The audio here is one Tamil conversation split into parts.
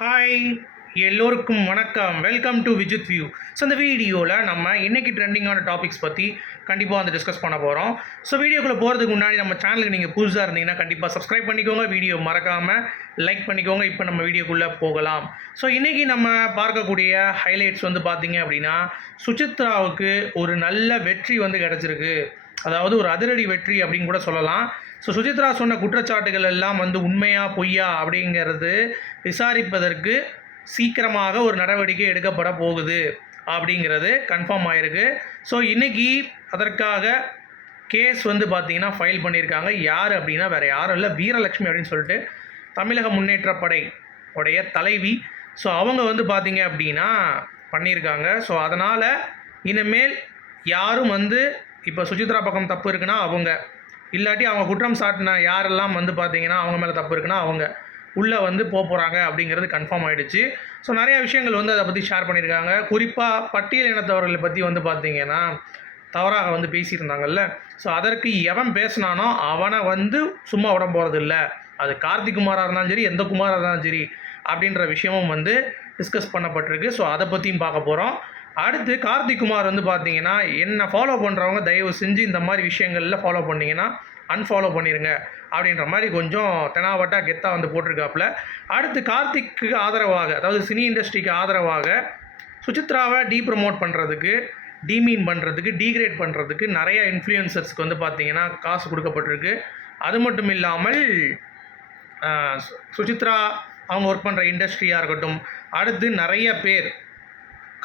ஹாய் எல்லோருக்கும் வணக்கம். Welcome to Vijith view so இந்த வீடியோவில் நம்ம இன்றைக்கி ட்ரெண்டிங்கான டாபிக்ஸ் பற்றி கண்டிப்பாக வந்து டிஸ்கஸ் பண்ண போகிறோம் ஸோ வீடியோக்குள்ளே போகிறதுக்கு முன்னாடி நம்ம சேனலுக்கு நீங்கள் புதுசாக இருந்தீங்கன்னா கண்டிப்பாக சப்ஸ்கிரைப் பண்ணிக்கோங்க. வீடியோ மறக்காமல் லைக் பண்ணிக்கோங்க. இப்போ நம்ம வீடியோக்குள்ளே போகலாம். ஸோ இன்றைக்கி நம்ம பார்க்கக்கூடிய ஹைலைட்ஸ் வந்து பார்த்தீங்க அப்படின்னா சுசித்ராவுக்கு ஒரு நல்ல வெற்றி வந்து கிடச்சிருக்கு. அதாவது ஒரு அதிரடி வெற்றி அப்படின்னு கூட சொல்லலாம். ஸோ சுசித்ரா சொன்ன குற்றச்சாட்டுகள் எல்லாம் வந்து உண்மையா பொய்யா அப்படிங்கிறது விசாரிப்பதற்கு சீக்கிரமாக ஒரு நடவடிக்கை எடுக்கப்பட போகுது அப்படிங்கிறது கன்ஃபார்ம் ஆயிருக்கு. ஸோ இன்றைக்கி அதற்காக கேஸ் வந்து பார்த்திங்கன்னா ஃபைல் பண்ணியிருக்காங்க. யார் அப்படின்னா வேறு யாரும் இல்லை. வீரலட்சுமி அப்படின்னு சொல்லிட்டு தமிழக முன்னேற்ற படை உடைய தலைவி. ஸோ அவங்க வந்து பார்த்திங்க அப்படின்னா பண்ணியிருக்காங்க. ஸோ அதனால் இனிமேல் யாரும் வந்து இப்போ சுஜித்ரா பக்கம் தப்பு இருக்குன்னா அவங்க. இல்லாட்டி அவங்க குற்றம் சாட்டின யாரெல்லாம் வந்து பார்த்தீங்கன்னா அவங்க மேலே தப்பு இருக்குன்னா அவங்க. உள்ளே வந்து போக போகிறாங்க அப்படிங்கிறது கன்ஃபார்ம் ஆகிடுச்சு ஸோ நிறையா விஷயங்கள் வந்து அதை பற்றி ஷேர் பண்ணியிருக்காங்க. குறிப்பாக பட்டியல் இனத்தவர்களை பற்றி வந்து பார்த்தீங்கன்னா தவறாக வந்து பேசியிருந்தாங்கல்ல. ஸோ அதற்கு எவன் பேசினானோ அவனை வந்து சும்மா விட போகிறது இல்லை அது கார்த்திக் குமாராக இருந்தாலும் சரி எந்த குமாராக இருந்தாலும் சரி அப்படின்ற விஷயமும் வந்து டிஸ்கஸ் பண்ணப்பட்டிருக்கு. ஸோ அதை பற்றியும் பார்க்க போகிறோம் அடுத்து கார்த்திக் குமார் வந்து பார்த்தீங்கன்னா என்னை ஃபாலோ பண்ணுறவங்க தயவு செஞ்சு இந்த மாதிரி விஷயங்களில் ஃபாலோ பண்ணிங்கன்னா அன்ஃபாலோ பண்ணிடுங்க அப்படின்ற மாதிரி கொஞ்சம் தெனாவட்டா கெத்தாக வந்து போட்டிருக்காப்புல. அடுத்து கார்த்திக்கு ஆதரவாக அதாவது சினி இண்டஸ்ட்ரிக்கு ஆதரவாக சுசித்ராவை டீ ப்ரமோட் பண்ணுறதுக்கு டீமீன் பண்ணுறதுக்கு டீக்ரேட் பண்ணுறதுக்கு நிறைய இன்ஃப்ளூயன்சர்ஸ்க்கு வந்து பார்த்தீங்கன்னா காசு கொடுக்கப்பட்டிருக்கு. அது மட்டும் இல்லாமல் சுசித்ரா அவங்க ஒர்க் பண்ணுற இண்டஸ்ட்ரியாக இருக்கட்டும் அடுத்து நிறைய பேர்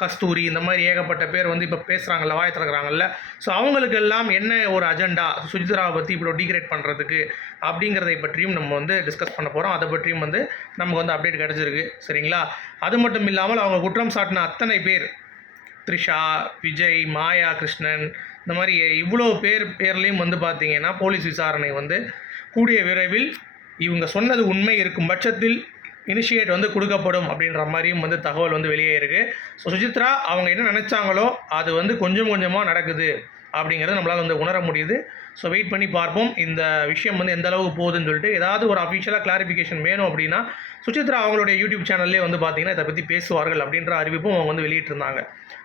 கஸ்தூரி இந்த மாதிரி ஏகப்பட்ட பேர் வந்து இப்போ பேசுகிறாங்கல்ல வாய் திறக்கிறாங்கல்ல. ஸோ அவங்களுக்கெல்லாம் என்ன ஒரு அஜெண்டா சுஜித்ராவை பற்றி இவ்வளோ டீக்ரேட் பண்ணுறதுக்கு அப்படிங்கிறதை பற்றியும் நம்ம வந்து டிஸ்கஸ் பண்ண போகிறோம் அதை பற்றியும் வந்து நமக்கு வந்து அப்டேட் கிடச்சிருக்கு. சரிங்களா? அது மட்டும் இல்லாமல் அவங்க குற்றம் சாட்டின அத்தனை பேர் த்ரிஷா விஜய் மாயா கிருஷ்ணன் இந்த மாதிரி இவ்வளோ பேர் பேர்லேயும் வந்து பார்த்தீங்கன்னா போலீஸ் விசாரணை வந்து கூடிய விரைவில் இவங்க சொன்னது உண்மை இருக்கும் பட்சத்தில் இனிஷியேட் வந்து கொடுக்கப்படும் அப்படின்ற மாதிரியும் வந்து தகவல் வந்து வெளியே இருக்குது ஸோ சுசித்ரா அவங்க என்ன நினச்சாங்களோ அது வந்து கொஞ்சம் கொஞ்சமாக நடக்குது அப்படிங்கிறது நம்மளால் வந்து உணர முடியுது. ஸோ வெயிட் பண்ணி பார்ப்போம். இந்த விஷயம் வந்து எந்த அளவுக்கு போகுதுன்னு சொல்லிட்டு ஏதாவது ஒரு அஃபிஷியலாக கிளாரிஃபிகேஷன் வேணும் அப்படின்னா சுசித்ரா அவங்களுடைய யூடியூப் சேனல்லே வந்து பார்த்தீங்கன்னா இதை பற்றி பேசுவார்கள் அப்படின்ற அறிவிப்பும் அவங்க வந்து வெளியிட்டிருந்தாங்க.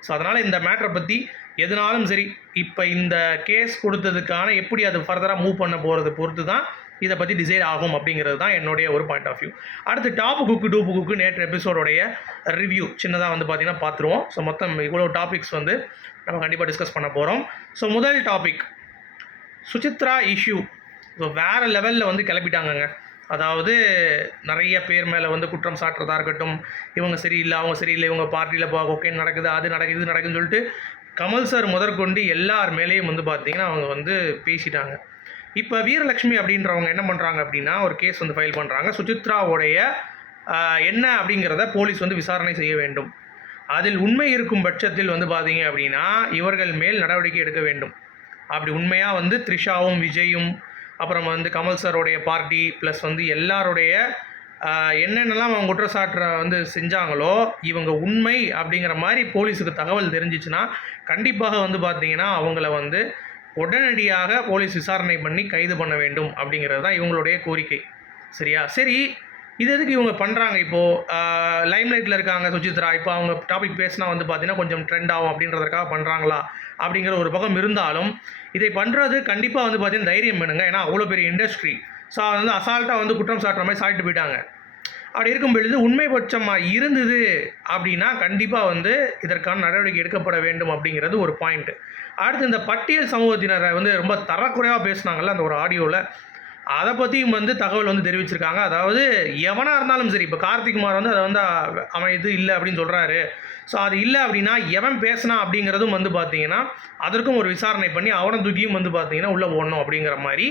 ஸோ அதனால் இந்த மேட்டரை பற்றி எதுனாலும் சரி இப்போ இந்த கேஸ் கொடுத்ததுக்கான எப்படி அது ஃபர்தராக மூவ் பண்ண போகிறது பொறுத்து தான் இதை பற்றி டிசைட் ஆகும் அப்படிங்கிறது தான் என்னுடைய ஒரு பாயிண்ட் ஆஃப் வியூ அடுத்து டாப்பு குக்கு டூப்பு குக்கு நேற்று எபிசோடோடைய ரிவ்யூ சின்னதாக வந்து பார்த்தீங்கன்னா பார்த்துருவோம் ஸோ மொத்தம் இவ்வளோ டாபிக்ஸ் வந்து நம்ம கண்டிப்பாக டிஸ்கஸ் பண்ண போகிறோம் ஸோ முதல் டாபிக் சுசித்ரா இஷ்யூ ஸோ வேறு லெவலில் வந்து கிளப்பிட்டாங்கங்க. அதாவது நிறைய பேர் மேலே வந்து குற்றம் சாட்டுறதா இருக்கட்டும் இவங்க சரியில்லை அவங்க சரியில்லை இவங்க பார்ட்டியில் பா ஓகே நடக்குது அது நடக்குது இது நடக்குதுன்னு சொல்லிட்டு கமல் சார் முதற்கொண்டு எல்லார் மேலேயும் வந்து பார்த்தீங்கன்னா அவங்க வந்து பேசிட்டாங்க. இப்போ வீரலட்சுமி அப்படின்றவங்க என்ன பண்ணுறாங்க அப்படின்னா ஒரு கேஸ் வந்து ஃபைல் பண்ணுறாங்க சுசித்ராவுடைய என்ன அப்படிங்கிறத போலீஸ் வந்து விசாரணை செய்ய வேண்டும். அதில் உண்மை இருக்கும் பட்சத்தில் வந்து பார்த்தீங்க அப்படின்னா இவர்கள் மேல் நடவடிக்கை எடுக்க வேண்டும். அப்படி உண்மையாக வந்து த்ரிஷாவும் விஜயும் அப்புறம் வந்து கமல் சாரோடைய பார்ட்டி ப்ளஸ் வந்து எல்லாருடைய என்னென்னலாம் அவங்க குற்றச்சாட்டை வந்து செஞ்சாங்களோ இவங்க உண்மை அப்படிங்கிற மாதிரி போலீஸுக்கு தகவல் தெரிஞ்சிச்சுன்னா கண்டிப்பாக வந்து பார்த்திங்கன்னா அவங்கள வந்து உடனடியாக போலீஸ் விசாரணை பண்ணி கைது பண்ண வேண்டும் அப்படிங்கிறது தான் இவங்களுடைய கோரிக்கை. சரியா? சரி இது எதுக்கு இவங்க பண்ணுறாங்க இப்போது லைம்லைட்டில் இருக்காங்க சுஜித்ரா. இப்போ அவங்க டாபிக் பேசினா வந்து பார்த்தீங்கன்னா கொஞ்சம் ட்ரெண்ட் ஆகும் அப்படின்றதுக்காக பண்ணுறாங்களா அப்படிங்கிற ஒரு பக்கம் இருந்தாலும் இதை பண்ணுறது கண்டிப்பாக வந்து பார்த்தீங்கன்னா தைரியம் வேணுங்க. ஏன்னா அவ்வளோ பெரிய இண்டஸ்ட்ரி ஸோ வந்து அசால்ட்டாக வந்து குற்றம் சாட்டுற மாதிரி சாப்பிட்டு போயிட்டாங்க. அப்படி இருக்கும் பொழுது உண்மைபட்சமாக இருந்தது அப்படின்னா கண்டிப்பாக வந்து இதற்கான நடவடிக்கை எடுக்கப்பட வேண்டும் அப்படிங்கிறது ஒரு பாயிண்ட் அடுத்து இந்த பட்டியல் சமூகத்தினரை வந்து ரொம்ப தரக்குறைவாக பேசுனாங்கல்ல அந்த ஒரு ஆடியோவில் அதை பற்றியும் வந்து தகவல் வந்து தெரிவிச்சிருக்காங்க. அதாவது எவனாக இருந்தாலும் சரி இப்போ கார்த்திக்குமார் வந்து அதை வந்து அவன் இது இல்லை அப்படின்னு சொல்கிறாரு ஸோ அது இல்லை அப்படின்னா எவன் பேசினா அப்படிங்கிறதும் வந்து பார்த்தீங்கன்னா அதற்கும் ஒரு விசாரணை பண்ணி அவனை தூக்கியும் வந்து பார்த்தீங்கன்னா உள்ளே போடணும் அப்படிங்கிற மாதிரி.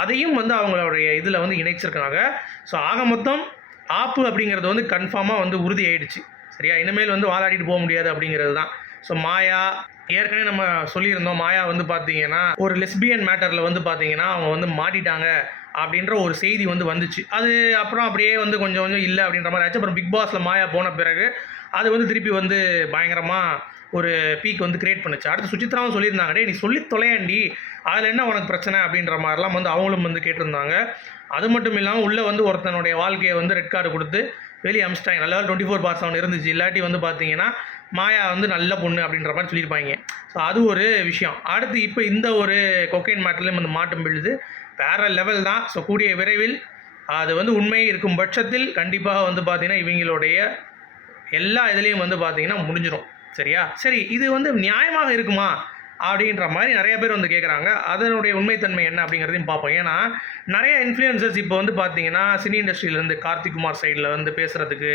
அதையும் வந்து அவங்களுடைய இதில் வந்து இணைச்சிருக்காங்க. ஸோ ஆக மொத்தம் ஆப்பு அப்படிங்கிறது வந்து கன்ஃபார்மாக வந்து உறுதி ஆயிடுச்சு சரியா? இனிமேல் வந்து வாதாடிட்டு போக முடியாது அப்படிங்கிறது தான். ஸோ மாயா ஏற்கனவே நம்ம சொல்லியிருந்தோம் மாயா வந்து பார்த்தீங்கன்னா ஒரு லெஸ்பியன் மேட்டரில் வந்து பார்த்தீங்கன்னா அவங்க வந்து மாட்டிட்டாங்க அப்படின்ற ஒரு செய்தி வந்து வந்துச்சு. அது அப்புறம் அப்படியே வந்து கொஞ்சம் கொஞ்சம் இல்லை அப்படின்ற மாதிரி ஆச்சு. அப்புறம் பிக் பாஸில் மாயா போன பிறகு அது வந்து திருப்பி வந்து பயங்கரமாக ஒரு பீக் வந்து கிரியேட் பண்ணுச்சு. அடுத்து சுச்சித்ராவும் சொல்லியிருந்தாங்க டே நீ சொல்லி தொலையாண்டி அதில் என்ன உனக்கு பிரச்சனை? அப்படின்ற மாதிரிலாம் வந்து அவங்களும் வந்து கேட்டிருந்தாங்க. அது மட்டும் இல்லாமல் உள்ளே வந்து ஒருத்தனுடைய வாழ்க்கையை வந்து ரெட் கார்டு கொடுத்து வெளியே அமிச்சிட்டாங்க. நல்ல டுவெண்ட்டி ஃபோர் பார் செவன் இருந்துச்சு. இல்லாட்டி வந்து பார்த்தீங்கன்னா மாயா வந்து நல்ல பொண்ணு அப்படின்ற மாதிரி சொல்லியிருப்பாங்க. ஸோ அது ஒரு விஷயம். அடுத்து இப்போ இந்த ஒரு கொக்கைன் மேட்டர்லையும் வந்து மாட்டம் விழுது. வேறு லெவல் தான். ஸோ கூடிய விரைவில் அது வந்து உண்மை இருக்கும் பட்சத்தில் கண்டிப்பாக வந்து பார்த்தீங்கன்னா இவங்களுடைய எல்லா இதுலேயும் வந்து பார்த்தீங்கன்னா முடிஞ்சிடும் சரியா? சரி இது வந்து நியாயமாக இருக்குமா? அப்படின்ற மாதிரி நிறைய பேர் வந்து கேட்குறாங்க அதனுடைய உண்மைத்தன்மை என்ன அப்படிங்கிறதையும் பார்ப்போம். ஏன்னா நிறைய இன்ஃப்ளூயன்சர்ஸ் இப்போ வந்து பார்த்தீங்கன்னா சினி இண்டஸ்ட்ரியிலேருந்து கார்த்திக் குமார் சைடில் வந்து பேசுகிறதுக்கு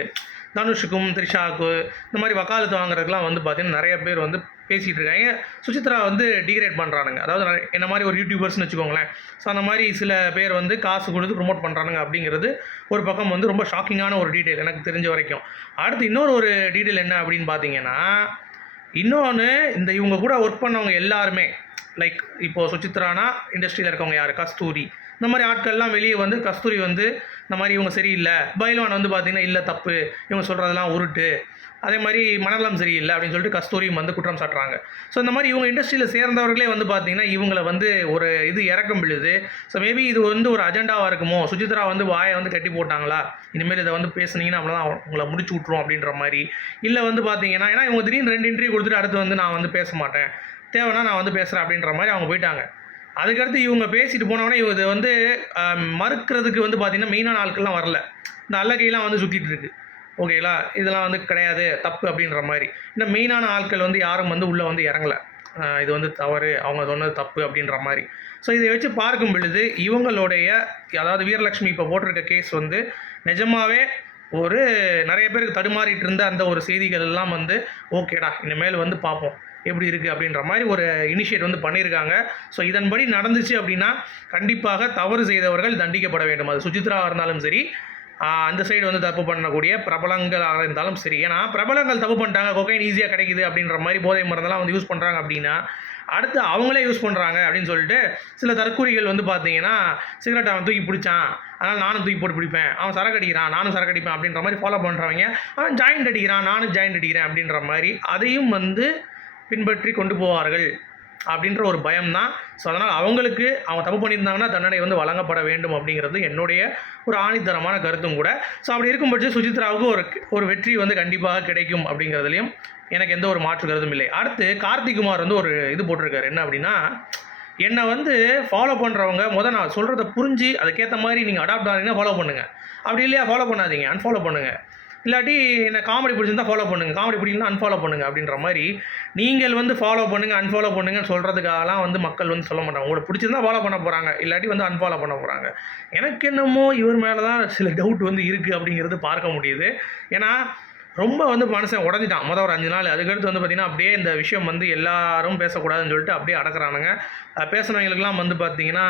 தனுஷுக்கும் த்ரிஷாவுக்கு இந்த மாதிரி வக்காலத்து வாங்குறதுக்குலாம் வந்து பார்த்தீங்கன்னா நிறைய பேர் வந்து பேசிகிட்டு இருக்காங்க. சுசித்ரா வந்து டிகிரேட் பண்ணுறானுங்க அதாவது என்ன மாதிரி ஒரு யூடியூபர்ஸ்னு வச்சுக்கோங்களேன். ஸோ அந்த மாதிரி சில பேர் வந்து காசு கொடுத்து ப்ரொமோட் பண்ணுறானுங்க அப்படிங்கிறது ஒரு பக்கம் வந்து ரொம்ப ஷாக்கிங்கான ஒரு டீட்டெயில் எனக்கு தெரிஞ்ச வரைக்கும். அடுத்து இன்னொரு ஒரு டீட்டெயில் என்ன அப்படின்னு பார்த்தீங்கன்னா இன்னொன்று இந்த இவங்க கூட ஒர்க் பண்ணவங்க எல்லாருமே லைக் இப்போது சுசித்ரானா இண்டஸ்ட்ரியில் இருக்கவங்க யார்? கஸ்தூரி. இந்த மாதிரி ஆட்கள்லாம் வெளியே வந்து கஸ்தூரி வந்து இந்த மாதிரி இவங்க சரியில்லை. பைல்வான் வந்து பார்த்திங்கன்னா இல்லை தப்பு. இவங்க சொல்கிறதெல்லாம் உருட்டு. அதே மாதிரி மனநலம் சரியில்லை அப்படின்னு சொல்லிட்டு கஸ்தூரியும் வந்து குற்றம் சாட்டுறாங்க. ஸோ இந்த மாதிரி இவங்க இண்டஸ்ட்ரியில் சேர்ந்தவர்களே வந்து பார்த்தீங்கன்னா இவங்களை வந்து ஒரு இது இறக்கம் விழுது. ஸோ மேபி இது வந்து ஒரு அஜெண்டாவாக இருக்குமோ? சுஜித்ரா வந்து வாயை வந்து கட்டி போட்டாங்களா? இனிமேல் இதை வந்து பேசுனீங்கன்னா அவ்வளோதான் உங்களை முடிச்சு விட்ருவோம் அப்படின்ற மாதிரி. இல்லை வந்து பார்த்தீங்கன்னா ஏன்னா இவங்க திடீர்னு ரெண்டு இன்டர்வியூ கொடுத்துட்டு அடுத்து வந்து நான் வந்து பேச மாட்டேன். தேவைன்னா நான் வந்து பேசுகிறேன் அப்படின்ற மாதிரி அவங்க போயிட்டாங்க. அதுக்கடுத்து இவங்க பேசிட்டு போனவொடனே இது வந்து மறுக்கிறதுக்கு வந்து பார்த்தீங்கன்னா மெயினான ஆட்கள்லாம் வரல. இந்த அல்லகையெல்லாம் வந்து சுற்றிட்டு இருக்குது ஓகேங்களா இதெல்லாம் வந்து கிடையாது தப்பு அப்படின்ற மாதிரி. இந்த மெயினான ஆட்கள் வந்து யாரும் வந்து உள்ளே வந்து இறங்கலை. இது வந்து தவறு அவங்க சொன்னது தப்பு அப்படின்ற மாதிரி. ஸோ இதை வச்சு பார்க்கும் பொழுது இவங்களுடைய அதாவது வீரலட்சுமி இப்போ போட்டிருக்க கேஸ் வந்து நிஜமாகவே ஒரு நிறைய பேருக்கு தடுமாறிட்டு இருந்த அந்த ஒரு செய்திகள் எல்லாம் வந்து ஓகேடா இனிமேல் வந்து பார்ப்போம். எப்படி இருக்குது அப்படின்ற மாதிரி ஒரு இனிஷியேட் வந்து பண்ணியிருக்காங்க. ஸோ இதன்படி நடந்துச்சு அப்படின்னா கண்டிப்பாக தவறு செய்தவர்கள் தண்டிக்கப்பட வேண்டும். அது சுஜித்ராவாக இருந்தாலும் சரி அந்த சைடு வந்து தப்பு பண்ணக்கூடிய பிரபலங்களாக இருந்தாலும் சரி. ஏன்னா பிரபலங்கள் தப்பு பண்ணிட்டாங்க கொக்கைன் ஈஸியாக கிடைக்குது அப்படின்ற மாதிரி போதை மருந்தெல்லாம் வந்து யூஸ் பண்ணுறாங்க அப்படின்னா அடுத்து அவங்களே யூஸ் பண்ணுறாங்க அப்படின்னு சொல்லிட்டு சில தற்கூரிகள் வந்து பார்த்தீங்கன்னா சிகரெட் அவன் தூக்கி பிடிச்சான். அதனால் நானும் தூக்கி போட்டு பிடிப்பேன். அவன் சரக்கு அடிக்கிறான் நானும் சரக்கு அடிப்பேன் அப்படின்ற மாதிரி ஃபாலோ பண்ணுறவங்க அவன் ஜாயிண்ட் அடிக்கிறான் நானும் ஜாயிண்ட் அடிக்கிறேன் அப்படின்ற மாதிரி அதையும் வந்து பின்பற்றி கொண்டு போவார்கள். அப்படின்ற ஒரு பயம் தான் ஸோ அதனால் அவங்களுக்கு அவங்க தப்பு பண்ணியிருந்தாங்கன்னா தண்டனை வந்து வழங்கப்பட வேண்டும் அப்படிங்கிறது என்னுடைய ஒரு ஆணித்தரமான கருத்தும் கூட. ஸோ அப்படி இருக்கும் பட்சம் சுஜித்ராவுக்கு ஒரு ஒரு வெற்றி வந்து கண்டிப்பாக கிடைக்கும் அப்படிங்கிறதுலையும் எனக்கு எந்த ஒரு மாற்று கருத்தும் இல்லை. அடுத்து கார்த்திகுமார் வந்து ஒரு இது போட்டிருக்காரு. என்ன அப்படின்னா என்னை வந்து ஃபாலோ பண்ணுறவங்க முதல் நான் சொல்கிறத புரிஞ்சு அதுக்கேற்ற மாதிரி நீங்கள் அடாப்ட் ஆனீங்கன்னா ஃபாலோ பண்ணுங்கள் அப்படி இல்லையா ஃபாலோ பண்ணாதீங்க அன்ஃபாலோ பண்ணுங்கள் இல்லாட்டி என்ன காமெடி பிடிச்சிருந்தா ஃபாலோ பண்ணுங்கள் காமெடி பிடிக்கலனா அன்ஃபாலோ பண்ணுங்கள் அப்படின்ற மாதிரி நீங்கள் வந்து ஃபாலோ பண்ணுங்கள் அன்ஃபாலோ பண்ணுங்கன்னு சொல்கிறதுக்காகலாம் வந்து மக்கள் வந்து சொல்ல மாட்டாங்க. உங்களுக்கு பிடிச்சிருந்தா ஃபாலோ பண்ண போகிறாங்க இல்லாட்டி வந்து அன்ஃபாலோ பண்ண போகிறாங்க எனக்கு என்னமோ இவர் மேலே தான் சில டவுட் வந்து இருக்குது அப்படிங்கிறது பார்க்க முடியுது. ஏன்னா ரொம்ப வந்து மனுஷன் உடஞ்சிட்டான். மொதல் ஒரு அஞ்சு நாள். அதுக்கடுத்து வந்து பார்த்திங்கன்னா அப்படியே இந்த விஷயம் வந்து எல்லாரும் பேசக்கூடாதுன்னு சொல்லிட்டு அப்படியே அடக்கிறானுங்க. பேசுனவங்களுக்குலாம் வந்து பார்த்திங்கன்னா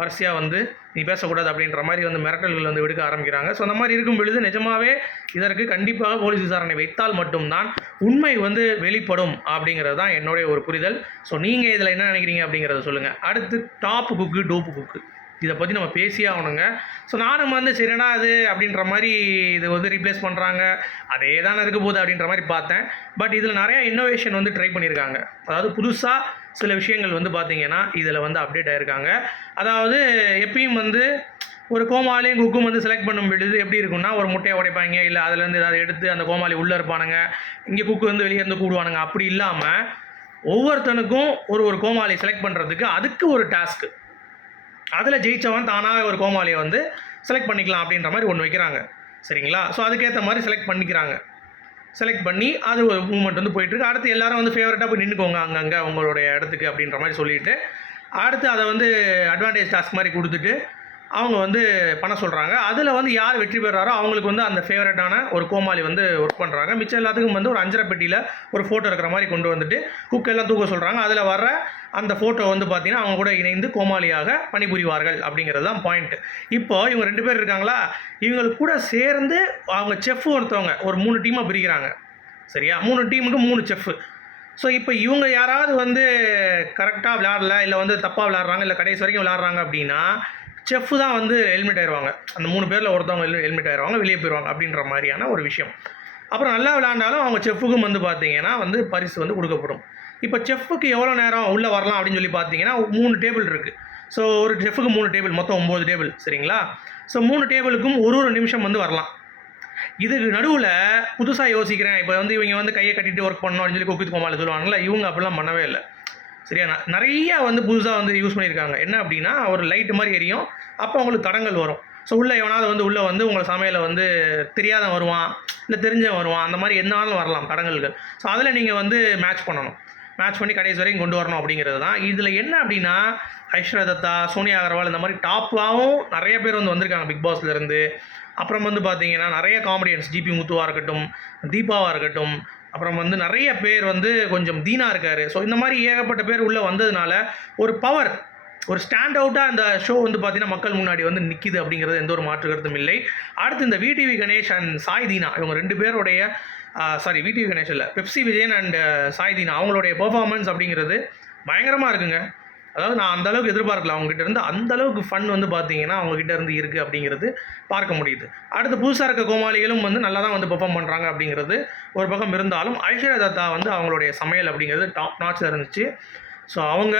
வரிசையாக வந்து நீ பேசக்கூடாது அப்படின்ற மாதிரி வந்து மிரட்டல்கள் வந்து விடுக்க ஆரம்பிக்கிறாங்க. ஸோ அந்த மாதிரி இருக்கும் பொழுது நிஜமாவே இதற்கு கண்டிப்பாக போலீஸ் விசாரணை வைத்தால் மட்டும்தான் உண்மை வந்து வெளிப்படும் அப்படிங்கிறது தான் என்னுடைய ஒரு புரிதல். ஸோ நீங்கள் இதில் என்ன நினைக்கிறீங்க அப்படிங்கிறத சொல்லுங்கள் அடுத்து டாப் குக்கு டோப்பு குக்கு இதை பற்றி நம்ம பேசியே ஆகணுங்க. ஸோ நானும் வந்து சரிடா அது அப்படின்ற மாதிரி இது வந்து ரீப்ளேஸ் பண்ணுறாங்க அதே தானே இருக்க போகுது அப்படின்ற மாதிரி பார்த்தேன். பட் இதில் நிறையா இன்னோவேஷன் வந்து ட்ரை பண்ணியிருக்காங்க. அதாவது புதுசாக சில விஷயங்கள் வந்து பார்த்தீங்கன்னா இதில் வந்து அப்டேட் ஆயிருக்காங்க. அதாவது எப்பயும் வந்து ஒரு கோமாளியும் குக்கும் வந்து செலக்ட் பண்ணும் பொழுது எப்படி இருக்கும்னா ஒரு முட்டையை உடைப்பாங்க இல்லை அதுலேருந்து ஏதாவது எடுத்து அந்த கோமாளி உள்ளே இருப்பானுங்க இங்கே குக்கு வந்து வெளியே இருந்து கூடுவானுங்க. அப்படி இல்லாமல் ஒவ்வொருத்தனுக்கும் ஒரு ஒரு கோமாளி செலக்ட் பண்ணுறதுக்கு அதுக்கு ஒரு டாஸ்க்கு அதில் ஜெயித்தவன் தானாக ஒரு கோமாளியை வந்து செலக்ட் பண்ணிக்கலாம் அப்படின்ற மாதிரி ஒன்று வைக்கிறாங்க. சரிங்களா? ஸோ அதுக்கேற்ற மாதிரி செலக்ட் பண்ணிக்கிறாங்க. செலக்ட் பண்ணி அது ஒரு மூமெண்ட் வந்து போயிட்டுருக்கு. அடுத்து எல்லாரும் வந்து ஃபேவரட்டாக போய் நின்றுக்கோங்க அங்கங்கே உங்களுடைய இடத்துக்கு அப்படின்ற மாதிரி சொல்லிட்டு அடுத்து அதை வந்து அட்வான்டேஜ் டாஸ்க் மாதிரி கொடுத்துட்டு அவங்க வந்து பண்ண சொல்கிறாங்க அதில் வந்து யார் வெற்றி பெறாரோ அவங்களுக்கு வந்து அந்த ஃபேவரட்டான ஒரு கோமாளி வந்து ஒர்க் பண்ணுறாங்க மிச்சம் எல்லாத்துக்கும் வந்து ஒரு அஞ்சரை பெட்டியில் ஒரு ஃபோட்டோ இருக்கிற மாதிரி கொண்டு வந்துட்டு குக் எல்லாம் தூக்க சொல்கிறாங்க அதில் வர்ற அந்த ஃபோட்டோ வந்து பார்த்தீங்கன்னா அவங்க கூட இணைந்து கோமாளியாக பணிபுரிவார்கள் அப்படிங்கிறது தான் பாயிண்ட் இப்போ இவங்க ரெண்டு பேர் இருக்காங்களா? இவங்களுக்கு கூட சேர்ந்து அவங்க செஃப் ஒருத்தவங்க ஒரு மூணு டீமாக பிரிக்கிறாங்க. சரியா? மூணு டீமுக்கு மூணு செஃப் ஸோ இப்போ இவங்க யாராவது வந்து கரெக்டாக விளாடல இல்லை வந்து தப்பாக விளாட்றாங்க இல்லை கடைசி வரைக்கும் விளாட்றாங்க அப்படின்னா செஃப் தான் வந்து ஹெல்மெட் ஆயிடுவாங்க அந்த மூணு பேரில் ஒருத்தவங்க ஹெல்மெட் ஆயிடுவாங்க வெளியே போயிடுவாங்க அப்படின்ற மாதிரியான ஒரு விஷயம். அப்புறம் நல்லா விளாண்டாலும் அவங்க செஃப்புக்கும் வந்து பார்த்தீங்கன்னா வந்து பரிசு வந்து கொடுக்கப்படும். இப்போ செஃப்புக்கு எவ்வளோ நேரம் உள்ளே வரலாம் அப்படின்னு சொல்லி பார்த்தீங்கன்னா மூணு டேபிள் இருக்குது ஸோ ஒரு செஃப்புக்கு மூணு டேபிள் மொத்தம் ஒம்பது டேபிள் சரிங்களா? ஸோ மூணு டேபிளுக்கும் ஒரு ஒரு நிமிஷம் வந்து வரலாம். இதுக்கு நடுவில் புதுசாக யோசிக்கிறேன். இப்போ வந்து இவங்க வந்து கையை கட்டிட்டு ஒர்க் பண்ணணும் அப்படின்னு சொல்லி குக்கித் கோமால சொல்லுவாங்கல்ல இவங்க அப்படிலாம் பண்ணவே இல்லை. சரியா? நிறையா நிறைய வந்து புதுசாக வந்து யூஸ் பண்ணியிருக்காங்க. என்ன அப்படின்னா ஒரு லைட்டு மாதிரி எரியும். அப்போ அவங்களுக்கு தடங்கள் வரும். ஸோ உள்ளே எவனாவது வந்து உள்ளே வந்து உங்களை சமையலை வந்து தெரியாதவன் வருவான் இல்லை தெரிஞ்சவன் வருவான் அந்த மாதிரி என்னாலும் வரலாம் தடங்கல்கள். ஸோ அதில் நீங்கள் வந்து மேட்ச் பண்ணணும். மேட்ச் பண்ணி கடைசி வரைக்கும் கொண்டு வரணும் அப்படிங்கிறது தான். இதில் என்ன அப்படின்னா ஐஸ்வர்யா தத்தா சோனியா அகர்வால் இந்த மாதிரி டாப்பாகவும் நிறைய பேர் வந்து வந்திருக்காங்க பிக் பாஸ்லேருந்து அப்புறம் வந்து பார்த்தீங்கன்னா நிறைய காமெடியன்ஸ் ஜிபி முத்துவாக இருக்கட்டும் தீபாவாக இருக்கட்டும் அப்புறம் வந்து நிறைய பேர் வந்து கொஞ்சம் தீனா இருக்காரு. ஸோ இந்த மாதிரி ஏகப்பட்ட பேர் உள்ளே வந்ததுனால ஒரு பவர் ஒரு ஸ்டாண்ட் அவுட்டாக அந்த ஷோ வந்து பார்த்தீங்கன்னா மக்கள் முன்னாடி வந்து நிற்கிது அப்படிங்கிறது எந்த ஒரு மாற்று கருத்தும் இல்லை. அடுத்து இந்த விடிவி கணேஷ் அண்ட் சாய் தீனா இவங்க ரெண்டு பேருடைய சாரி விடிவி கணேஷ் இல்லை பெப்சி விஜயன் அண்ட் சாய் தீனா அவங்களுடைய பெர்ஃபார்மன்ஸ் அப்படிங்கிறது பயங்கரமாக இருக்குங்க. அதாவது நான் அந்த அளவுக்கு எதிர்பார்க்கல. அவங்ககிட்ட இருந்து அந்த அளவுக்கு ஃபன் வந்து பார்த்தீங்கன்னா அவங்ககிட்ட இருந்து இருக்குது அப்படிங்கிறது பார்க்க முடியுது. அடுத்து புதுசாக இருக்க கோமாளிகளும் வந்து நல்லா தான் வந்து பெர்ஃபார்ம் பண்ணுறாங்க அப்படிங்கிறது ஒரு பக்கம் இருந்தாலும் ஐஸ்வர்யா தத்தா வந்து அவங்களுடைய சமையல் அப்படிங்கிறது டாப் நாச்சில் இருந்துச்சு. ஸோ அவங்க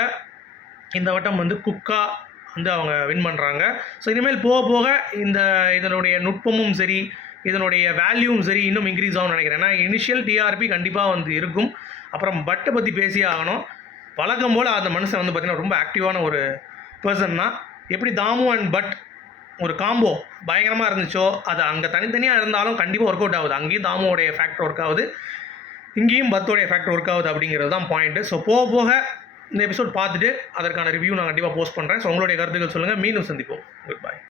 இந்த வட்டம் வந்து குக்கா வந்து அவங்க வின் பண்ணுறாங்க ஸோ இனிமேல் போக போக இந்த இதனுடைய நுட்பமும் சரி இதனுடைய வேல்யூவும் சரி இன்னும் இன்க்ரீஸ் ஆகும்னு நினைக்கிறேன். ஏன்னா இனிஷியல் டிஆர்பி கண்டிப்பாக வந்து இருக்கும். அப்புறம் பட்டை பற்றி பேசியே ஆகணும். வழக்கம் போல் அந்த மனுஷன் வந்து பார்த்திங்கன்னா ரொம்ப ஆக்டிவான ஒரு பர்சன் தான். எப்படி தாமு அண்ட் பட் ஒரு காம்போ பயங்கரமாக இருந்துச்சோ அது அங்கே தனித்தனியாக இருந்தாலும் கண்டிப்பாக ஒர்க் அவுட் ஆகுது. அங்கேயும் தாமுவோடைய ஃபேக்டர் ஒர்க் ஆகுது. இங்கேயும் பத்தோடைய ஃபேக்டர் ஒர்க் ஆகுது அப்படிங்கிறது தான் பாயிண்ட்டு ஸோ போக போக இந்த எபிசோட் பார்த்துட்டு அதற்கான ரிவ்யூ நான் கண்டிப்பாக போஸ்ட் பண்ணுறேன் ஸோ உங்களுடைய கருத்துக்கள் சொல்லுங்கள் மீண்டும் சந்திப்போம். குட் பாய்